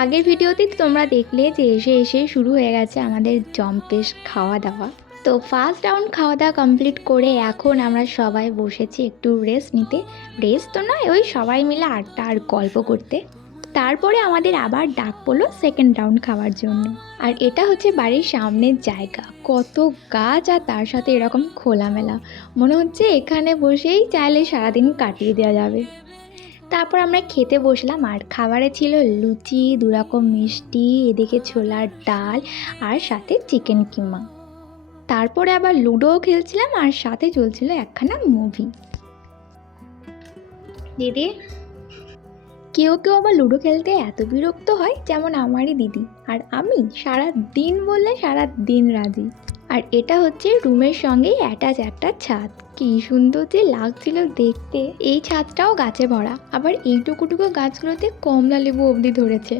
আগের ভিডিওতে তোমরা দেখলে যে এসে এসে শুরু হয়ে গেছে আমাদের জম্পেশ খাওয়া দাওয়া। তো ফার্স্ট রাউন্ড খাওয়া দাওয়া কমপ্লিট করে এখন আমরা সবাই বসেছি একটু রেস্ট নিতে। রেস্ট তো নয়, ওই সবাই মিলে আড্ডা আর গল্প করতে। তারপরে আমাদের আবার ডাক পড়লো সেকেন্ড রাউন্ড খাওয়ার জন্য। আর এটা হচ্ছে বাড়ির সামনের জায়গা, কত গাছ আর তার সাথে এরকম খোলামেলা, মনে হচ্ছে এখানে বসেই চাইলে সারাদিন কাটিয়ে দেওয়া যাবে। তারপর আমরা খেতে বসলাম আর খাবারে ছিল লুচি, দুরকম মিষ্টি, এদিকে ছোলার ডাল আর সাথে চিকেন কিমা। তারপরে আবার লুডোও খেলছিলাম আর সাথে চলছিল একখানা মুভি। দিদি, কেউ কেউ আবার লুডো খেলতে এত বিরক্ত হয়, যেমন আমারই দিদি। আর আমি সারা দিন বললে সারা দিন রাজি। আর এটা হচ্ছে রুমের সঙ্গেই অ্যাটাচ একটা ছাদ, কি সুন্দর যে লাগছিল দেখতে। এই ছাদটাও গাছে ভরা, আবার এইটুকুটুকু গাছগুলোতে কমলা লেবু অবধি ধরেছে।